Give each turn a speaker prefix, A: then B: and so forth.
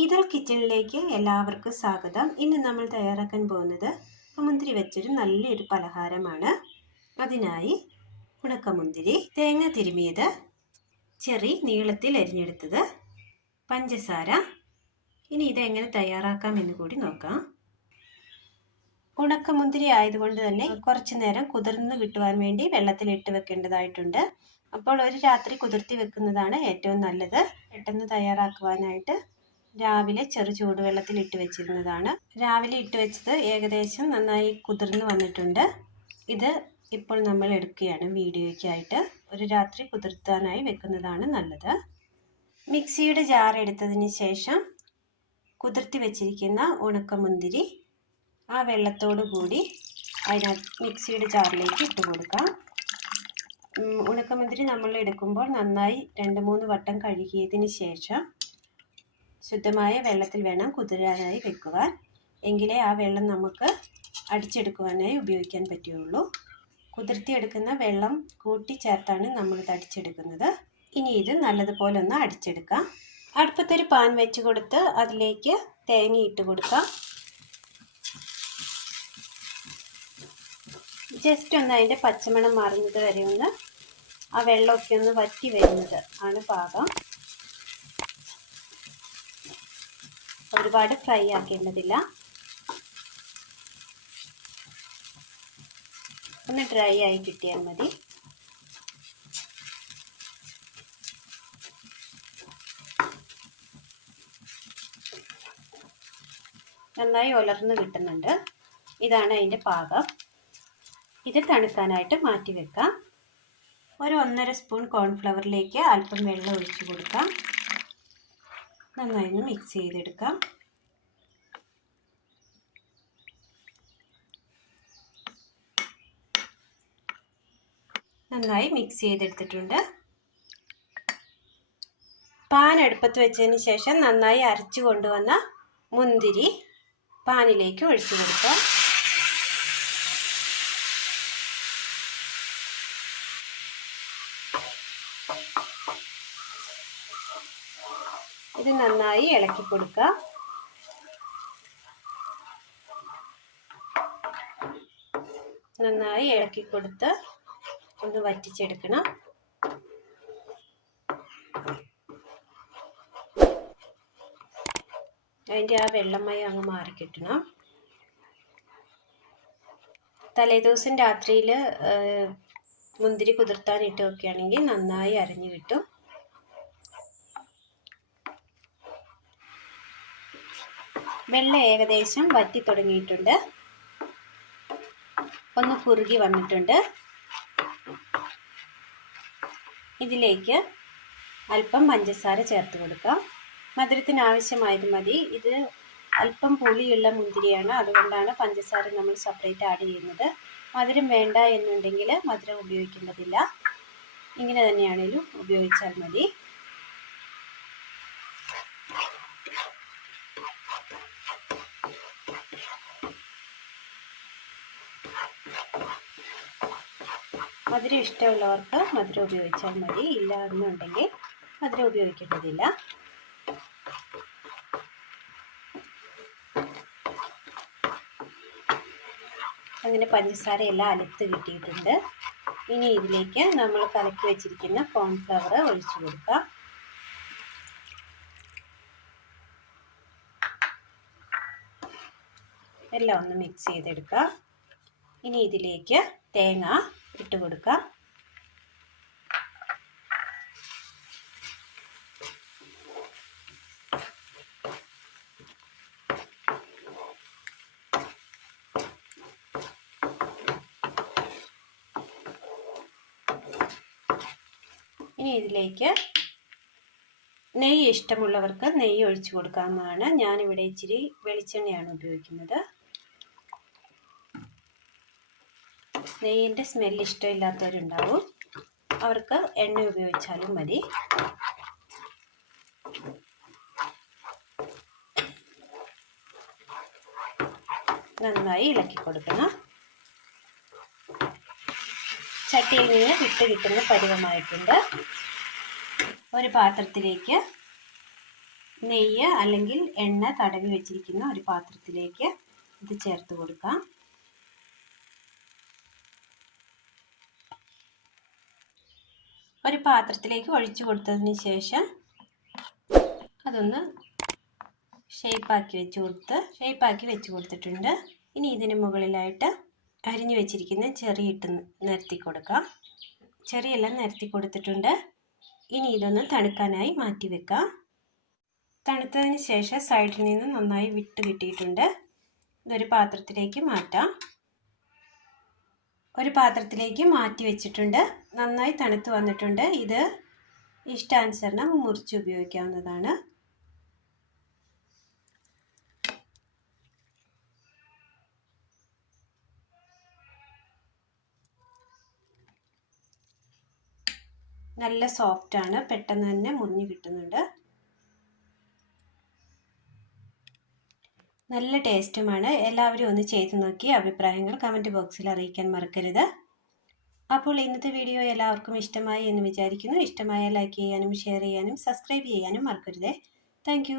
A: ഈദൽ കിച്ചണിലേക്ക് എല്ലാവർക്കും സ്വാഗതം. ഇന്ന് നമ്മൾ തയ്യാറാക്കാൻ പോകുന്നത് മുന്തിരി വെച്ചൊരു നല്ലൊരു പലഹാരമാണ്. അതിനായി ഉണക്കമുന്തിരി തേങ്ങ തിരുമിയത് ചെറി നീളത്തിൽ അരിഞ്ഞെടുത്തത് പഞ്ചസാര. ഇനി ഇതെങ്ങനെ തയ്യാറാക്കാം എന്ന് കൂടി നോക്കാം. ഉണക്കമുന്തിരി ആയതുകൊണ്ട് തന്നെ കുറച്ചു നേരം കുതിർന്ന് കിട്ടുവാൻ വേണ്ടി വെള്ളത്തിൽ ഇട്ട് വെക്കേണ്ടതായിട്ടുണ്ട്. അപ്പോൾ ഒരു രാത്രി കുതിർത്തി വെക്കുന്നതാണ് ഏറ്റവും നല്ലത്. പെട്ടെന്ന് തയ്യാറാക്കുവാനായിട്ട് രാവിലെ ചെറു ചൂടുവെള്ളത്തിൽ ഇട്ട് വെച്ചിരുന്നതാണ്. രാവിലെ ഇട്ട് വെച്ചത് ഏകദേശം നന്നായി കുതിർന്ന് വന്നിട്ടുണ്ട്. ഇത് ഇപ്പോൾ നമ്മൾ എടുക്കുകയാണ് വീഡിയോയ്ക്കായിട്ട്. ഒരു രാത്രി കുതിർത്താനായി വെക്കുന്നതാണ് നല്ലത്. മിക്സിയുടെ ജാർ എടുത്തതിന് ശേഷം കുതിർത്തി വെച്ചിരിക്കുന്ന ഉണക്കമുന്തിരി ആ വെള്ളത്തോടു കൂടി അതിനകത്ത് മിക്സിയുടെ ജാറിലേക്ക് ഇട്ട് കൊടുക്കാം. ഉണക്കമുന്തിരി നമ്മൾ എടുക്കുമ്പോൾ നന്നായി രണ്ട് മൂന്ന് വട്ടം കഴുകിയതിന് ശേഷം ശുദ്ധമായ വെള്ളത്തിൽ വേണം കുതിരാനായി വെക്കുവാൻ. എങ്കിലേ ആ വെള്ളം നമുക്ക് അടിച്ചെടുക്കുവാനായി ഉപയോഗിക്കാൻ പറ്റുകയുള്ളൂ. കുതിർത്തിയെടുക്കുന്ന വെള്ളം കൂട്ടി ചേർത്താണ് നമ്മളിത് അടിച്ചെടുക്കുന്നത്. ഇനി ഇത് നല്ലതുപോലെ ഒന്ന് അടിച്ചെടുക്കാം. അടുപ്പത്തൊരു പാൻ വെച്ച് കൊടുത്ത് അതിലേക്ക് തേങ്ങ ഇട്ട് കൊടുക്കാം. ജസ്റ്റ് ഒന്ന് അതിന്റെ പച്ചമണം മാറുന്നത് വരെ ഒന്ന് ആ വെള്ളമൊക്കെ ഒന്ന് വറ്റി വരുന്നത് ആണ് പാകം. ഒരുപാട് ഫ്രൈ ആക്കേണ്ടതില്ല. ഒന്ന് ഡ്രൈ ആയി കിട്ടിയാൽ മതി. നന്നായി ഉലർന്ന് കിട്ടുന്നുണ്ട്. ഇതാണ് അതിന്റെ പാകം. ഇത് തണുക്കാനായിട്ട് മാറ്റി വെക്കാം. ഒരു ഒന്നര സ്പൂൺ കോൺഫ്ലവറിലേക്ക് അല്പം വെള്ളം ഒഴിച്ചു കൊടുക്കാം. നന്നായി ഒന്ന് മിക്സ് ചെയ്തെടുക്കാം. നന്നായി മിക്സ് ചെയ്തെടുത്തിട്ടുണ്ട്. പാൻ അടുപ്പത്ത് വെച്ചതിന് ശേഷം നന്നായി അരച്ചു കൊണ്ടുവന്ന മുന്തിരി പാനിലേക്ക് ഒഴിച്ചു കൊടുക്കാം. ഇത് നന്നായി ഇളക്കി കൊടുക്കുക. നന്നായി ഇളക്കി കൊടുത്ത് ഒന്ന് വറ്റിച്ചെടുക്കണം. അതിന്റെ ആ വെള്ളമയം അങ്ങ് മാറിക്കിട്ടണം. തലേദിവസം രാത്രിയിൽ മുന്തിരി കുതിർത്താനിട്ട് ആണെങ്കിൽ നന്നായി അരഞ്ഞു കിട്ടും. വെള്ളം ഏകദേശം വറ്റി തുടങ്ങിയിട്ടുണ്ട്. ഒന്ന് കുറുകി വന്നിട്ടുണ്ട്. ഇതിലേക്ക് അല്പം പഞ്ചസാര ചേർത്ത് കൊടുക്കാം. മധുരത്തിന് ആവശ്യമായത് മതി. ഇത് അല്പം പുളിയുള്ള മുന്തിരിയാണ്. അതുകൊണ്ടാണ് പഞ്ചസാര നമ്മൾ സെപ്പറേറ്റ് ആഡ് ചെയ്യുന്നത്. മധുരം വേണ്ട എന്നുണ്ടെങ്കിൽ മധുരം ഉപയോഗിക്കേണ്ടതില്ല. ഇങ്ങനെ തന്നെയാണേലും ഉപയോഗിച്ചാൽ മതി. മധുരം ഇഷ്ടമുള്ളവർക്ക് മധുരം ഉപയോഗിച്ചാൽ മതി. ഇല്ല എന്നുണ്ടെങ്കിൽ മധുരം ഉപയോഗിക്കേണ്ടതില്ല. അങ്ങനെ പഞ്ചസാര എല്ലാം അലുത്ത് കിട്ടിയിട്ടുണ്ട്. ഇനി ഇതിലേക്ക് നമ്മൾ കലക്കി വെച്ചിരിക്കുന്ന കോൺഫ്ലവർ ഒഴിച്ചു കൊടുക്കാം. എല്ലാം ഒന്ന് മിക്സ് ചെയ്തെടുക്കാം. ഇനി ഇതിലേക്ക് തേങ്ങ ഇട്ട് കൊടുക്കാം. ഇനി ഇതിലേക്ക് നെയ്യ് ഇഷ്ടമുള്ളവർക്ക് നെയ്യ് ഒഴിച്ചു കൊടുക്കാവുന്നതാണ്. ഞാനിവിടെ ഇച്ചിരി വെളിച്ചെണ്ണയാണ് ഉപയോഗിക്കുന്നത്. നെയ്യിന്റെ സ്മെല്ല് ഇഷ്ടമില്ലാത്തവരുണ്ടാവും അവർക്ക് എണ്ണ ഉപയോഗിച്ചാലും മതി. നന്നായി ഇളക്കി കൊടുക്കണം. ചട്ടിയിൽ നിന്ന് വിട്ട് കിട്ടുന്ന പരുവമായിട്ടുണ്ട്. ഒരു പാത്രത്തിലേക്ക് നെയ്യ് അല്ലെങ്കിൽ എണ്ണ തടവി വെച്ചിരിക്കുന്ന ഒരു പാത്രത്തിലേക്ക് ഇത് ചേർത്ത് കൊടുക്കാം. ഒരു പാത്രത്തിലേക്ക് ഒഴിച്ചു കൊടുത്തതിന് ശേഷം അതൊന്ന് ഷേപ്പാക്കി വെച്ച് കൊടുത്ത് ഷേപ്പാക്കി വെച്ച് കൊടുത്തിട്ടുണ്ട്. ഇനി ഇതിന് മുകളിലായിട്ട് അരിഞ്ഞു വെച്ചിരിക്കുന്ന ചെറിയ ഇട്ട് നിരത്തി കൊടുക്കാം. ചെറിയെല്ലാം നിരത്തി കൊടുത്തിട്ടുണ്ട്. ഇനി ഇതൊന്ന് തണുക്കാനായി മാറ്റി വെക്കാം. തണുത്തതിന് ശേഷം സൈഡിൽ നിന്ന് നന്നായി വിട്ട് കിട്ടിയിട്ടുണ്ട്. ഇതൊരു പാത്രത്തിലേക്ക് മാറ്റാം. ഒരു പാത്രത്തിലേക്ക് മാറ്റി വെച്ചിട്ടുണ്ട്. നന്നായി തണുത്ത് വന്നിട്ടുണ്ട്. ഇത് ഇഷ്ടാനുസരണം മുറിച്ച് ഉപയോഗിക്കാവുന്നതാണ്. നല്ല സോഫ്റ്റാണ്. പെട്ടെന്ന് തന്നെ മുറിഞ്ഞ് കിട്ടുന്നുണ്ട്. നല്ല ടേസ്റ്റുമാണ്. എല്ലാവരും ഒന്ന് ചെയ്തു നോക്കി അഭിപ്രായങ്ങൾ കമന്റ് ബോക്സിൽ അറിയിക്കാൻ മറക്കരുത്. അപ്പോൾ ഇന്നത്തെ വീഡിയോ എല്ലാവർക്കും ഇഷ്ടമായി എന്ന് വിചാരിക്കുന്നു. ഇഷ്ടമായ ലൈക്ക് ചെയ്യാനും ഷെയർ ചെയ്യാനും സബ്സ്ക്രൈബ് ചെയ്യാനും മറക്കരുതേ. താങ്ക്